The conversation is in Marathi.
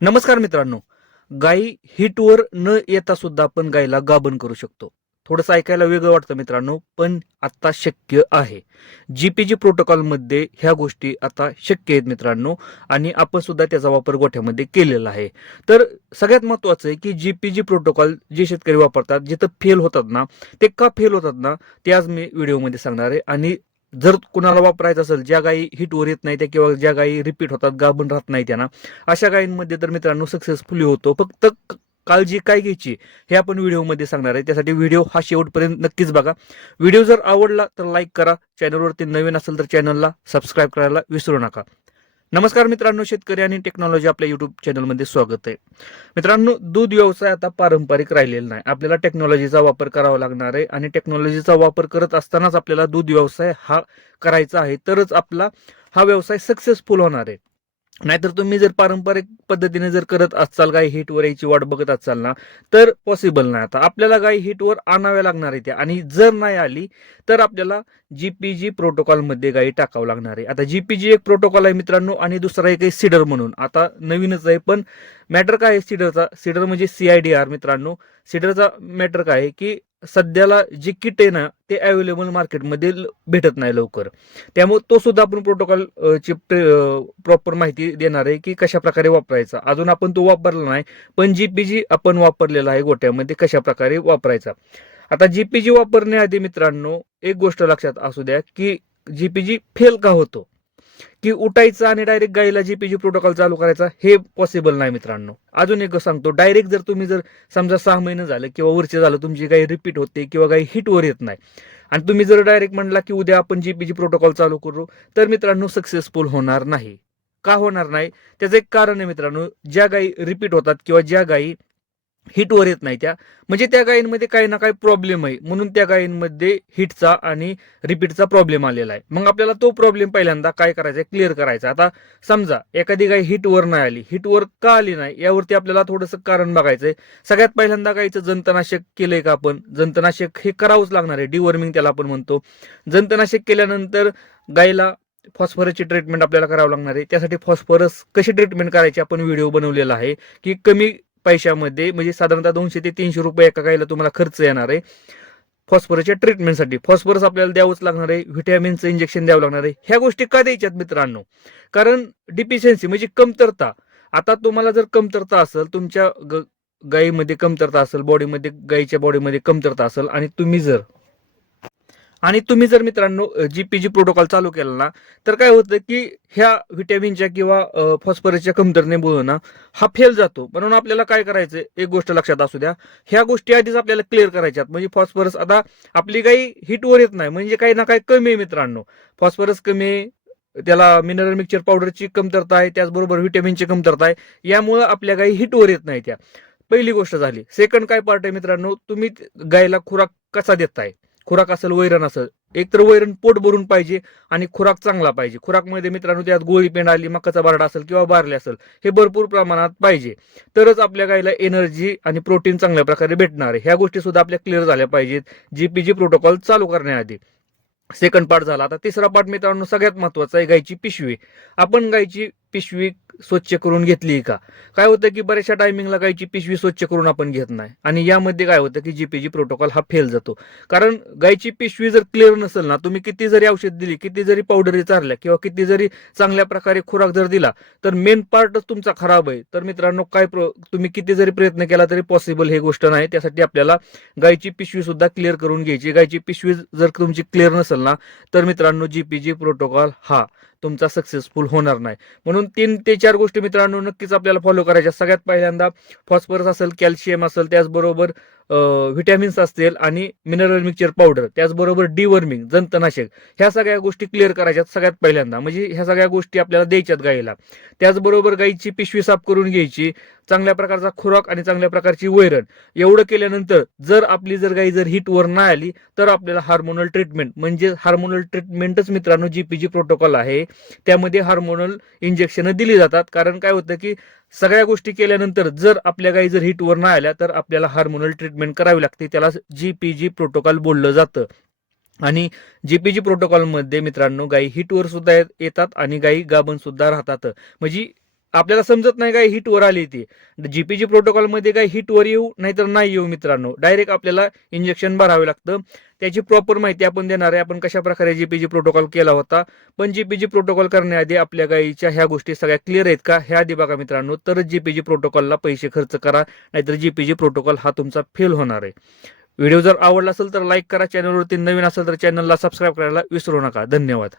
नमस्कार मित्रांनो. गायी हिटवर न येता सुद्धा आपण गायीला गाभण करू शकतो. थोडंसं ऐकायला वेगळं वाटतं मित्रांनो, पण आता शक्य आहे. जीपीजी प्रोटोकॉलमध्ये ह्या गोष्टी आता शक्य आहेत मित्रांनो, आणि आपण सुद्धा त्याचा वापर गोठ्यामध्ये केलेला आहे. तर सगळ्यात महत्त्वाचं आहे की जीपीजी प्रोटोकॉल जे शेतकरी वापरतात, जिथं फेल होतात ना, ते का फेल होतात ना, ते आज मी व्हिडिओमध्ये सांगणार आहे. आणि जर कुणाला वापरायचं असेल, ज्या गायी हिटवर येत नाही त्या किंवा ज्या गायी रिपीट होतात, गाभण राहत नाही त्यांना, अशा गायींमध्ये तर मित्रांनो सक्सेसफुली होतो. फक्त काळजी काय घ्यायची हे आपण व्हिडिओमध्ये सांगणार आहे. त्यासाठी व्हिडिओ हा शेवटपर्यंत नक्कीच बघा. व्हिडिओ जर आवडला तर लाईक करा. चॅनलवरती नवीन असेल तर चॅनलला सबस्क्राईब करायला विसरू नका. नमस्कार मित्रांनो, शेतकरी आणि टेक्नॉलॉजी आपल्या युट्यूब चॅनलमध्ये स्वागत आहे. मित्रांनो, दूध व्यवसाय आता पारंपरिक राहिलेला नाही. आपल्याला टेक्नॉलॉजीचा वापर करावा लागणार आहे आणि टेक्नॉलॉजीचा वापर करत असतानाच आपल्याला दूध व्यवसाय हा करायचा आहे, तरच आपला हा व्यवसाय सक्सेसफुल होणार आहे. नाहीतर तुम्ही जर पारंपरिक पद्धतीने जर करत असाल, गाय हिटवर यायची वाट बघत असाल ना, तर पॉसिबल नाही. आता आपल्याला गाय हिटवर आणाव्या लागणार आहे त्या, आणि जर नाही आली तर आपल्याला जीपीजी प्रोटोकॉलमध्ये गायी टाकावं लागणार आहे. आता जीपीजी एक प्रोटोकॉल आहे मित्रांनो, आणि दुसरा एक आहे सीडर म्हणून. आता नवीनच आहे, पण मॅटर काय आहे सीडरचा? सीडर म्हणजे CIDR मित्रांनो. सीडरचा मॅटर काय आहे की सध्याला जे किट आहे ना, ते अवेलेबल मार्केटमध्ये भेटत नाही लवकर. त्यामुळे तो सुद्धा आपण प्रोटोकॉल ची प्रॉपर माहिती देणार आहे की कशा प्रकारे वापरायचा. अजून आपण तो वापरला नाही, पण जीपीजी आपण वापरलेला आहे गोट्यामध्ये, कशा प्रकारे वापरायचा. आता जीपीजी वापरण्याआधी मित्रांनो एक गोष्ट लक्षात असू द्या की जीपीजी फेल का होतो, की उठायचं आणि डायरेक्ट गायीला जीपीजी प्रोटोकॉल चालू करायचा, हे पॉसिबल नाही मित्रांनो. अजून एक सांगतो, डायरेक्ट जर तुम्ही जर समजा 6 महिने झालं किंवा वर्ष झालं तुमची गाय रिपीट होते किंवा गाय हिटवर येत नाही, आणि तुम्ही जर डायरेक्ट म्हणला की उद्या आपण जीपीजी प्रोटोकॉल चालू करू, तर मित्रांनो सक्सेसफुल होणार नाही. का होणार नाही? त्याचं एक कारण आहे मित्रांनो. ज्या गायी रिपीट होतात किंवा ज्या गायी हिटवर येत नाही त्या, म्हणजे त्या गायींमध्ये काही ना काही प्रॉब्लेम आहे, म्हणून त्या गायींमध्ये हिटचा आणि रिपीटचा प्रॉब्लेम आलेला आहे. मग आपल्याला तो प्रॉब्लेम पहिल्यांदा काय करायचा, क्लिअर करायचा. आता समजा एखादी गाय हिटवर नाही आली, हिटवर का आली नाही यावरती आपल्याला थोडंसं कारण बघायचंय. सगळ्यात पहिल्यांदा गायीचं जंतनाशक केलंय का आपण? जंतनाशक हे करावंच लागणार आहे, डिवर्मिंग त्याला आपण म्हणतो. जंतनाशक केल्यानंतर गायीला फॉस्फरसची ट्रीटमेंट आपल्याला करावं लागणार आहे. त्यासाठी फॉस्फरस कशी ट्रीटमेंट करायची आपण व्हिडिओ बनवलेला आहे, की कमी पैशामध्ये, म्हणजे साधारणतः 200 ते 300 रुपये एका गायीला तुम्हाला खर्च येणार आहे फॉस्फरसच्या ट्रीटमेंटसाठी. फॉस्फरस आपल्याला द्यावंच लागणार आहे, व्हिटॅमिनचं इंजेक्शन द्यावं लागणार आहे. ह्या गोष्टी का द्यायच्यात मित्रांनो? कारण डिफिशियन्सी म्हणजे कमतरता. आता तुम्हाला जर कमतरता असेल, तुमच्या गायीमध्ये कमतरता असेल, बॉडीमध्ये, गायीच्या बॉडीमध्ये कमतरता असेल, आणि तुम्ही जर मित्रांनो जीपीजी प्रोटोकॉल चालू केला ना, तर काय होतं की ह्या व्हिटॅमिनच्या किंवा फॉस्फरसच्या कमतरतेमुळे ना हा फेल जातो. म्हणून आपल्याला काय करायचं, एक गोष्ट लक्षात असू द्या, ह्या गोष्टी आधीच आपल्याला क्लिअर करायच्यात. म्हणजे फॉस्फरस, आता आपली गाई हिटवर येत नाही म्हणजे काही ना काही कमी आहे मित्रांनो. फॉस्फरस कमी आहे, त्याला मिनरल मिक्सचर पावडरची कमतरता आहे, त्याचबरोबर व्हिटॅमिनची कमतरता आहे. यामुळे आपल्या गाई हिटवर येत नाही त्या. पहिली गोष्ट झाली. सेकंड काय पार्ट आहे मित्रांनो, तुम्ही गायीला खुराक कसा देताय. खुराक असेल, वैरण असेल, एक तर वैरण पोट भरून पाहिजे आणि खुराक चांगला पाहिजे. खुराकमध्ये मित्रांनो त्यात गोळी पेंड आली, मकाचा बारडा असेल किंवा बारले असेल, हे भरपूर प्रमाणात पाहिजे, तरच आपल्या गायीला एनर्जी आणि प्रोटीन चांगल्या प्रकारे भेटणार आहे. ह्या गोष्टी सुद्धा आपल्या क्लिअर झाल्या पाहिजेत जीपीजी प्रोटोकॉल चालू करण्याआधी. सेकंड पार्ट झाला. आता तिसरा पार्ट मित्रांनो सगळ्यात महत्वाचा आहे, गायची पिशवी. आपण गायची पिशवी स्वच्छ करून घेतली का? काय होतं की बऱ्याचशा टायमिंगला गायची पिशवी स्वच्छ करून आपण घेत नाही, आणि यामध्ये काय होतं की जीपीजी प्रोटोकॉल हा फेल जातो. कारण गायची पिशवी जर क्लिअर नसेल ना, तुम्ही किती जरी औषध दिली, किती जरी पावडरी चारल्या किंवा किती जरी चांगल्या प्रकारे खुराक जर दिला, तर मेन पार्टच तुमचा खराब आहे. तर मित्रांनो तुम्ही किती जरी प्रयत्न केला तरी पॉसिबल ही गोष्ट नाही. त्यासाठी आपल्याला गायची पिशवी सुद्धा क्लिअर करून घ्यायची. गायची पिशवी जर तुमची क्लिअर नसेल ना, तर मित्रांनो जीपीजी प्रोटोकॉल हा तुमचा सक्सेसफुल होणार नाही. म्हणून 3 ते 4 गोष्टी मित्रांनो नक्कीच आपल्याला फॉलो करायच्या. सगळ्यात पहिल्यांदा फॉस्फरस असेल, कॅल्शियम असेल, त्याचबरोबर व्हिटॅमिन्स असतील आणि मिनरल मिक्सचर पावडर, त्याचबरोबर डिवर्मिंग, जंतनाशक, ह्या सगळ्या गोष्टी क्लिअर करायच्यात सगळ्यात पहिल्यांदा. म्हणजे ह्या सगळ्या गोष्टी आपल्याला द्यायच्यात गायीला. त्याचबरोबर गायीची पिशवी साफ करून घ्यायची, चांगल्या प्रकारचा खुराक आणि चांगल्या प्रकारची वैरण. एवढं केल्यानंतर जर आपली गाय जर हिटवर नाही आली, तर आपल्याला हार्मोनल ट्रीटमेंट, म्हणजे हार्मोनल ट्रीटमेंटच मित्रांनो जीपीजी प्रोटोकॉल आहे. त्यामध्ये हार्मोनल इंजेक्शन दिली जातात. कारण काय होतं की सगळ्या गोष्टी केल्यानंतर जर आपल्या गायी जर हिटवर नाही आल्या, तर आपल्याला हार्मोनल ट्रीटमेंट करावी लागते. त्याला जीपीजी प्रोटोकॉल बोललं जातं. आणि जीपीजी प्रोटोकॉलमध्ये मित्रांनो गायी हिटवर सुद्धा येतात आणि गायी गाभण सुद्धा राहतात. म्हणजे आपल्याला समजत नाही काय हिटवर आली ती. जीपीजी प्रोटोकॉलमध्ये काय हिटवर येऊ नाहीतर नाही येऊ मित्रांनो, डायरेक्ट आपल्याला इंजेक्शन भरावे लागतं. त्याची प्रॉपर माहिती आपण देणार आहे, आपण कशा प्रकारे जीपीजी प्रोटोकॉल केला होता. पण जीपीजी प्रोटोकॉल करण्याआधी आपल्या गायीच्या ह्या गोष्टी सगळ्या क्लिअर आहेत का ह्या आधी बघा मित्रांनो, तरच जीपीजी प्रोटोकॉलला पैसे खर्च करा, नाहीतर जीपीजी प्रोटोकॉल हा तुमचा फेल होणार आहे. व्हिडिओ जर आवडला असेल तर लाईक करा, चॅनलवरती नवीन असेल तर चॅनलला सबस्क्राईब करायला विसरू नका. धन्यवाद.